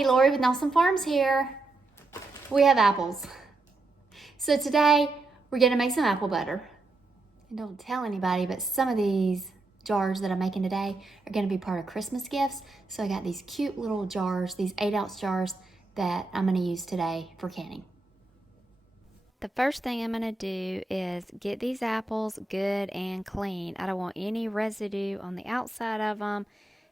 everybody, Lori with Nelson Farms here. We have apples. So today we're gonna make some apple butter. And don't tell anybody, but some of these jars that I'm making today are gonna be part of Christmas gifts. So I got these cute little jars, these 8-ounce jars that I'm gonna use today for canning. The first thing I'm going to do is get these apples good and clean. I don't want any residue on the outside of them,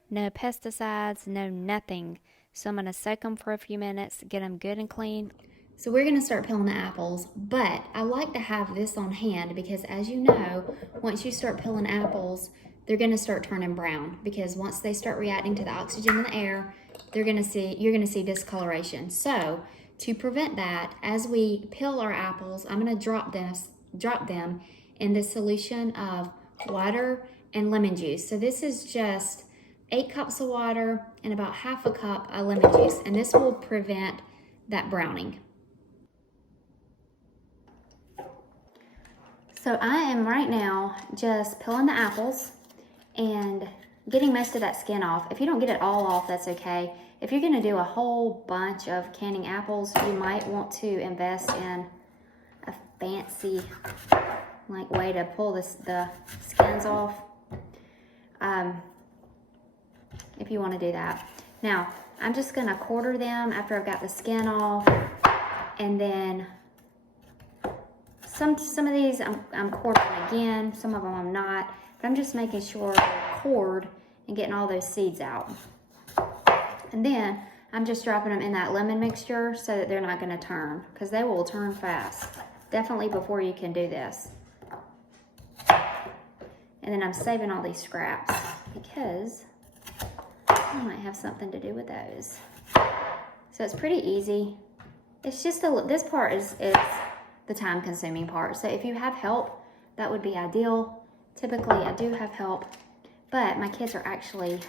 no pesticides, no nothing. So I'm going to soak them for a few minutes, get them good and clean. So we're gonna start peeling the apples, but I like to have this on hand because, as you know, once you start peeling apples, they're gonna start turning brown because once they start reacting to the oxygen in the air, you're gonna see discoloration. So to prevent that, as we peel our apples, I'm gonna drop them in this solution of water and lemon juice. So this is just 8 cups of water and about half a cup of lemon juice, and this will prevent that browning. So I am right now just peeling the apples and getting most of that skin off. If you don't get it all off, that's okay. If you're gonna do a whole bunch of canning apples, you might want to invest in a fancy way to pull the skins off. If you wanna do that. Now, I'm just gonna quarter them after I've got the skin off, and then some of these I'm quartering again, some of them I'm not, but I'm just making sure they're cored and getting all those seeds out. And then I'm just dropping them in that lemon mixture so that they're not gonna turn, because they will turn fast, definitely before you can do this. And then I'm saving all these scraps because I might have something to do with those. So it's pretty easy. It's just this part is the time consuming part. So if you have help, that would be ideal. Typically I do have help, but my kids are actually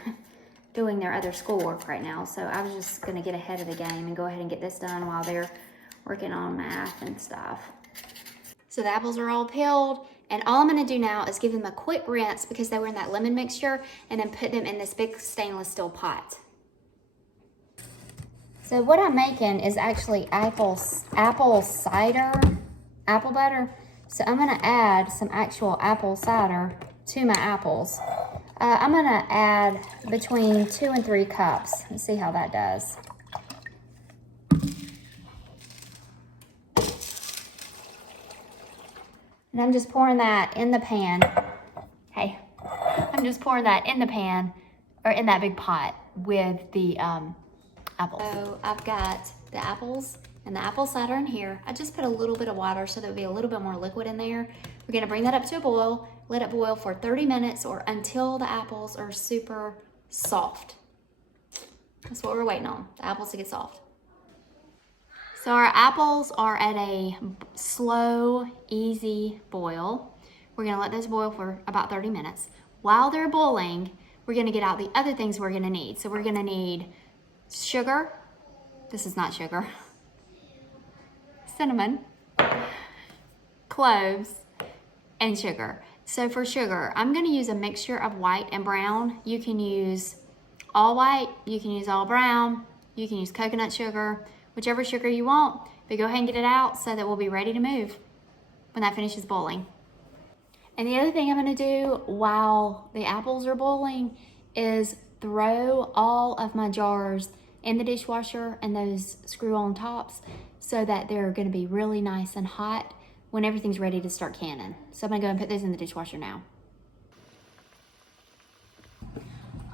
doing their other schoolwork right now. So I was just gonna get ahead of the game and go ahead and get this done while they're working on math and stuff. So the apples are all peeled, and all I'm gonna do now is give them a quick rinse because they were in that lemon mixture, and then put them in this big stainless steel pot. So what I'm making is actually apple cider, apple butter. So I'm gonna add some actual apple cider to my apples. I'm gonna add between 2 and 3 cups and see how that does. And I'm just pouring that in the pan. Hey, I'm just pouring that in the pan, or in that big pot with the apples. So I've got the apples and the apple cider in here. I just put a little bit of water so there'll be a little bit more liquid in there. We're gonna bring that up to a boil, let it boil for 30 minutes or until the apples are super soft. That's what we're waiting on, the apples to get soft. So our apples are at a slow, easy boil. We're gonna let those boil for about 30 minutes. While they're boiling, we're gonna get out the other things we're gonna need. So we're gonna need sugar. This is not sugar. Cinnamon, cloves, and sugar. So for sugar, I'm gonna use a mixture of white and brown. You can use all white, you can use all brown, you can use coconut sugar, whichever sugar you want, but go ahead and get it out so that we'll be ready to move when that finishes boiling. And the other thing I'm gonna do while the apples are boiling is throw all of my jars in the dishwasher and those screw-on tops so that they're gonna be really nice and hot when everything's ready to start canning. So I'm gonna go and put those in the dishwasher now.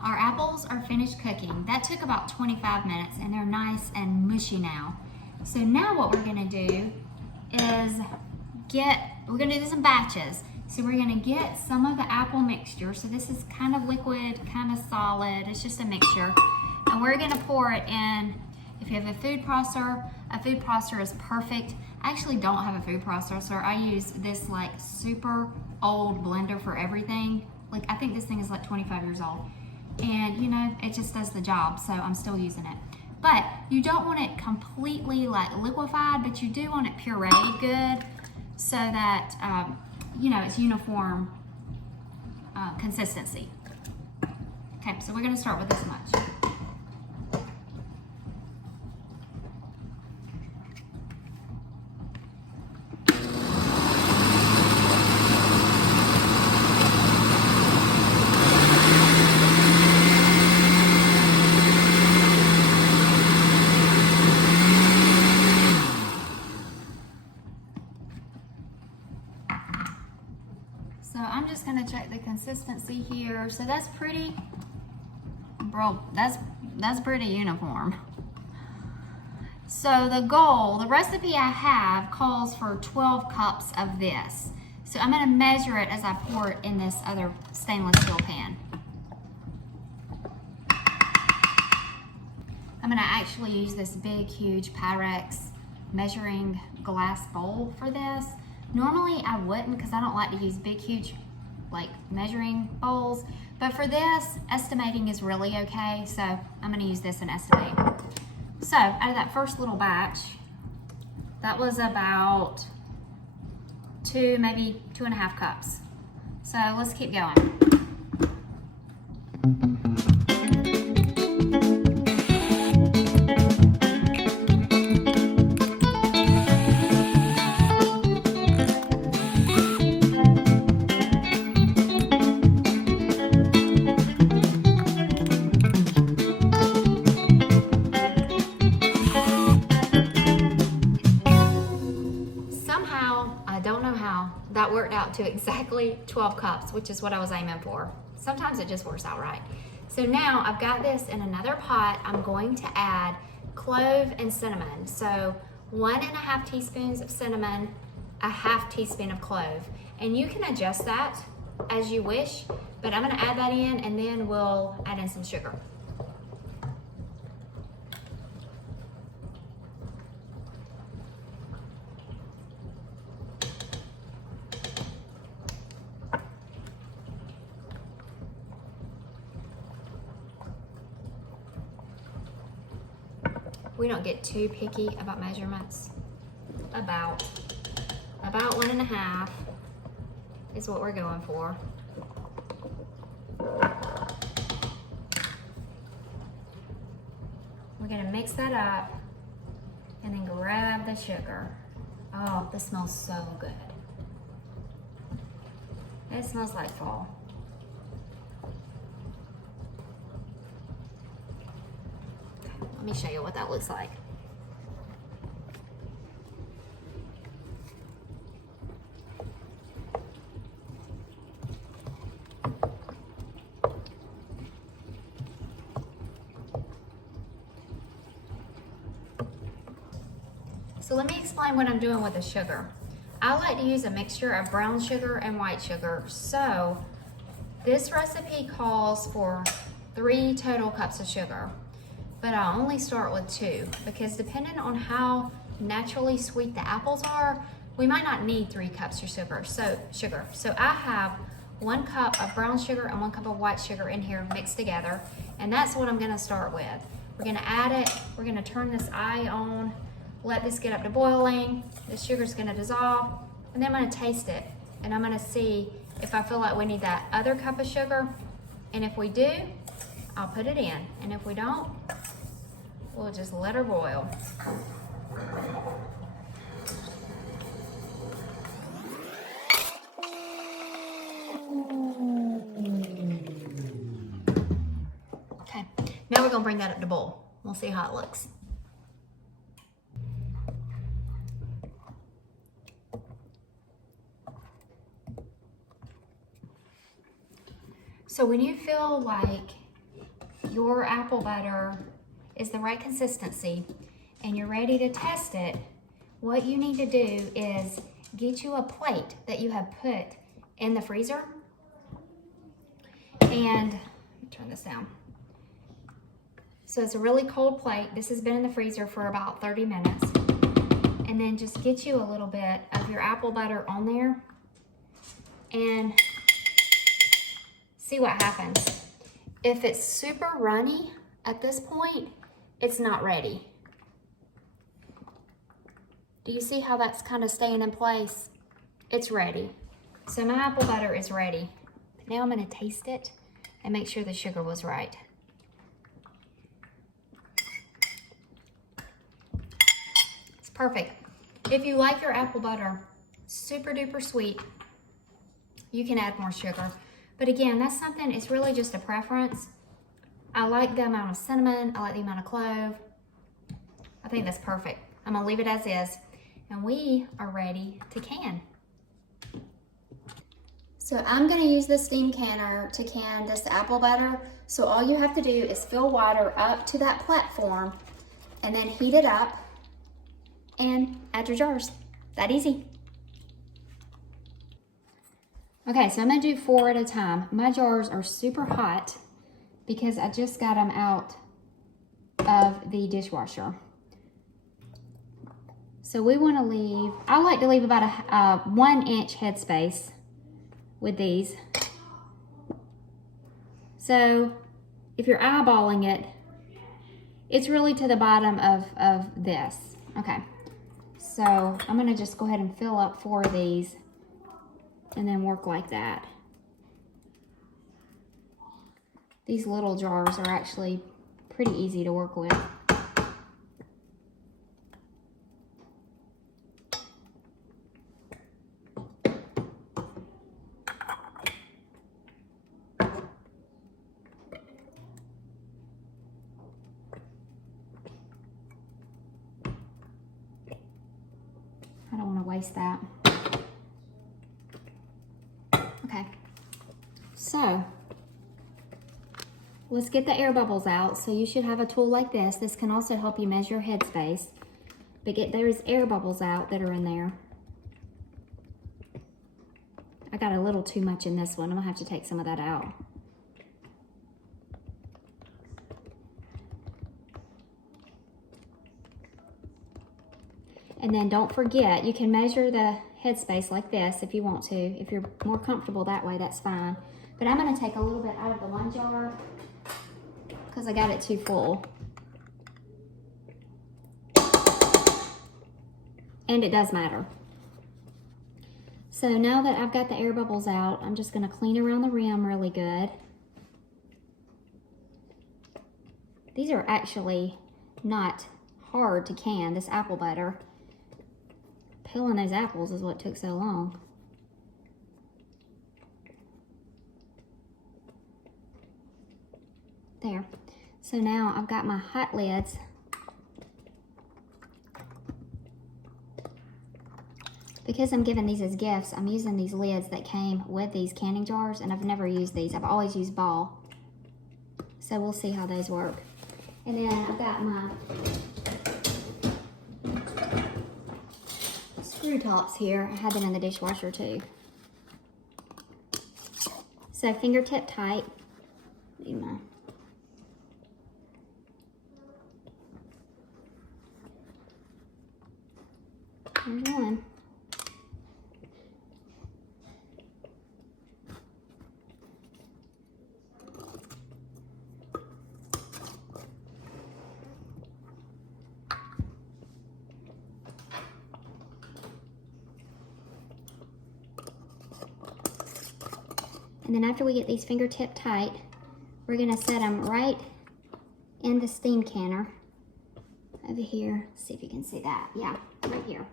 Our apples are finished cooking. That took about 25 minutes and they're nice and mushy now. So now what we're gonna do is we're gonna do this in batches. So we're gonna get some of the apple mixture. So this is kind of liquid, kind of solid. It's just a mixture. And we're gonna pour it in. If you have a food processor is perfect. I actually don't have a food processor. I use this super old blender for everything. I think this thing is 25 years old. And it just does the job, so I'm still using it. But you don't want it completely liquefied, but you do want it pureed good so that it's uniform consistency. Okay, so we're gonna start with this much. gonna check the consistency here. So that's pretty, bro, that's pretty uniform. So the recipe I have calls for 12 cups of this. So I'm gonna measure it as I pour it in this other stainless steel pan. I'm gonna actually use this big, huge Pyrex measuring glass bowl for this. Normally I wouldn't because I don't like to use big, huge like measuring bowls. But for this, estimating is really okay. So I'm gonna use this and estimate. So out of that first little batch, that was about 2, maybe 2.5 cups. So let's keep going. I don't know how, that worked out to exactly 12 cups, which is what I was aiming for. Sometimes it just works out right. So now I've got this in another pot. I'm going to add clove and cinnamon. So 1.5 teaspoons of cinnamon, a 1/2 teaspoon of clove. And you can adjust that as you wish, but I'm gonna add that in and then we'll add in some sugar. We don't get too picky about measurements. About 1.5 is what we're going for. We're gonna mix that up and then grab the sugar. Oh, this smells so good. It smells like fall. Let me show you what that looks like. So let me explain what I'm doing with the sugar. I like to use a mixture of brown sugar and white sugar. So this recipe calls for 3 total cups of sugar, but I only start with 2 because depending on how naturally sweet the apples are, we might not need 3 cups of sugar. So I have 1 cup of brown sugar and 1 cup of white sugar in here mixed together, and that's what I'm gonna start with. We're gonna add it, we're gonna turn this eye on, let this get up to boiling, the sugar's gonna dissolve, and then I'm gonna taste it, and I'm gonna see if I feel like we need that other cup of sugar, and if we do, I'll put it in, and if we don't, we'll just let her boil. Okay, now we're gonna bring that up to boil. We'll see how it looks. So when you feel like your apple butter is the right consistency and you're ready to test it, what you need to do is get you a plate that you have put in the freezer. And let me turn this down. So it's a really cold plate. This has been in the freezer for about 30 minutes. And then just get you a little bit of your apple butter on there and see what happens. If it's super runny at this point, it's not ready. Do you see how that's kind of staying in place? It's ready. So my apple butter is ready. Now I'm gonna taste it and make sure the sugar was right. It's perfect. If you like your apple butter super duper sweet, you can add more sugar. But again, that's something, it's really just a preference. I like the amount of cinnamon, I like the amount of clove. I think that's perfect. I'm gonna leave it as is. And we are ready to can. So I'm gonna use the steam canner to can this apple butter. So all you have to do is fill water up to that platform and then heat it up and add your jars. That easy. Okay, so I'm gonna do 4 at a time. My jars are super hot because I just got them out of the dishwasher. So we wanna leave, I like to leave about a 1-inch headspace with these. So if you're eyeballing it, it's really to the bottom of this. Okay, so I'm gonna just go ahead and fill up 4 of these and then work like that. These little jars are actually pretty easy to work with. I don't want to waste that. Okay, so let's get the air bubbles out. So you should have a tool like this. This can also help you measure headspace. But there's air bubbles out that are in there. I got a little too much in this one. I'm gonna have to take some of that out. And then don't forget, you can measure the headspace like this if you want to. If you're more comfortable that way, that's fine. But I'm gonna take a little bit out of the one jar because I got it too full. And it does matter. So now that I've got the air bubbles out, I'm just gonna clean around the rim really good. These are actually not hard to can, this apple butter. Peeling those apples is what took so long. There. So now I've got my hot lids. Because I'm giving these as gifts, I'm using these lids that came with these canning jars, and I've never used these. I've always used ball. So we'll see how those work. And then I've got my screw tops here. I had them in the dishwasher too. So fingertip tight. There's one. And then after we get these fingertip tight, we're gonna set them right in the steam canner over here. See if you can see that. Yeah, right here.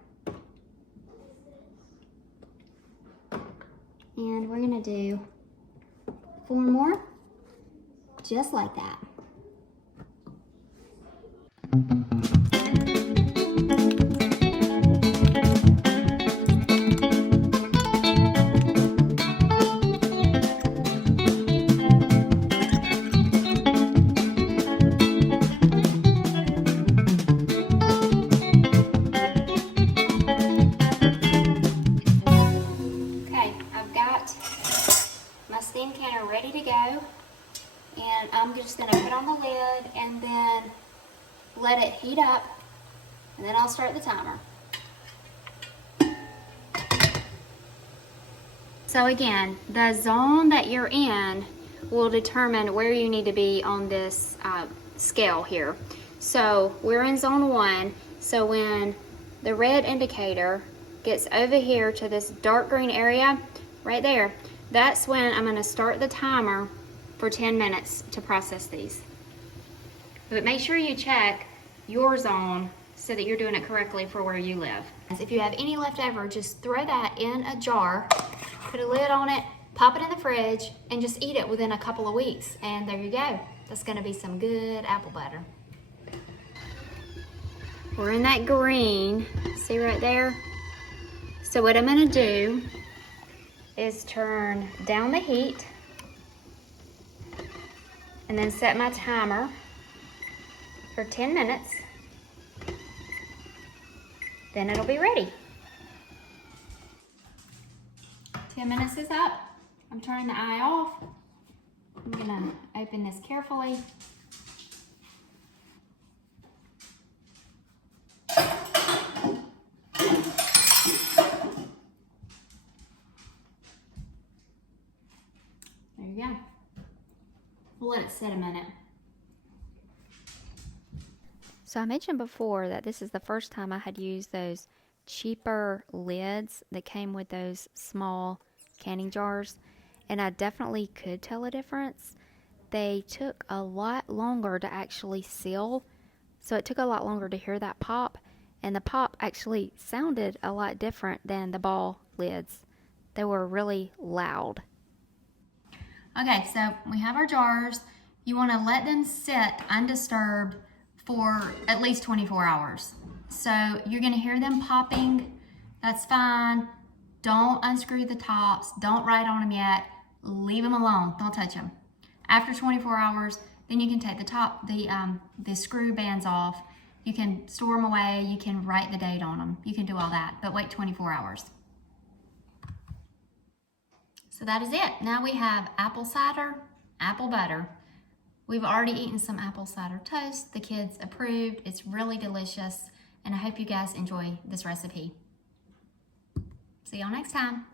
And we're gonna do 4 more, just like that. Steam canner ready to go, and I'm just going to put on the lid and then let it heat up, and then I'll start the timer. So again, the zone that you're in will determine where you need to be on this scale here. So we're in zone 1, so when the red indicator gets over here to this dark green area right there, that's when I'm going to start the timer for 10 minutes to process these. But make sure you check your zone so that you're doing it correctly for where you live. If you have any left over, just throw that in a jar, put a lid on it, pop it in the fridge, and just eat it within a couple of weeks. And there you go. That's going to be some good apple butter. We're in that green. See right there? So what I'm going to do is turn down the heat and then set my timer for 10 minutes. Then it'll be ready. 10 minutes is up. I'm turning the eye off. I'm gonna open this carefully. There you go. We'll let it sit a minute. So I mentioned before that this is the first time I had used those cheaper lids that came with those small canning jars, and I definitely could tell a difference. They took a lot longer to actually seal, so it took a lot longer to hear that pop, and the pop actually sounded a lot different than the ball lids. They were really loud. Okay, so we have our jars. You want to let them sit undisturbed for at least 24 hours. So you're going to hear them popping. That's fine. Don't unscrew the tops. Don't write on them yet. Leave them alone. Don't touch them. After 24 hours, then you can take the screw bands off. You can store them away. You can write the date on them. You can do all that, but wait 24 hours. So that is it. Now we have apple cider, apple butter. We've already eaten some apple cider toast. The kids approved. It's really delicious, and I hope you guys enjoy this recipe. See y'all next time.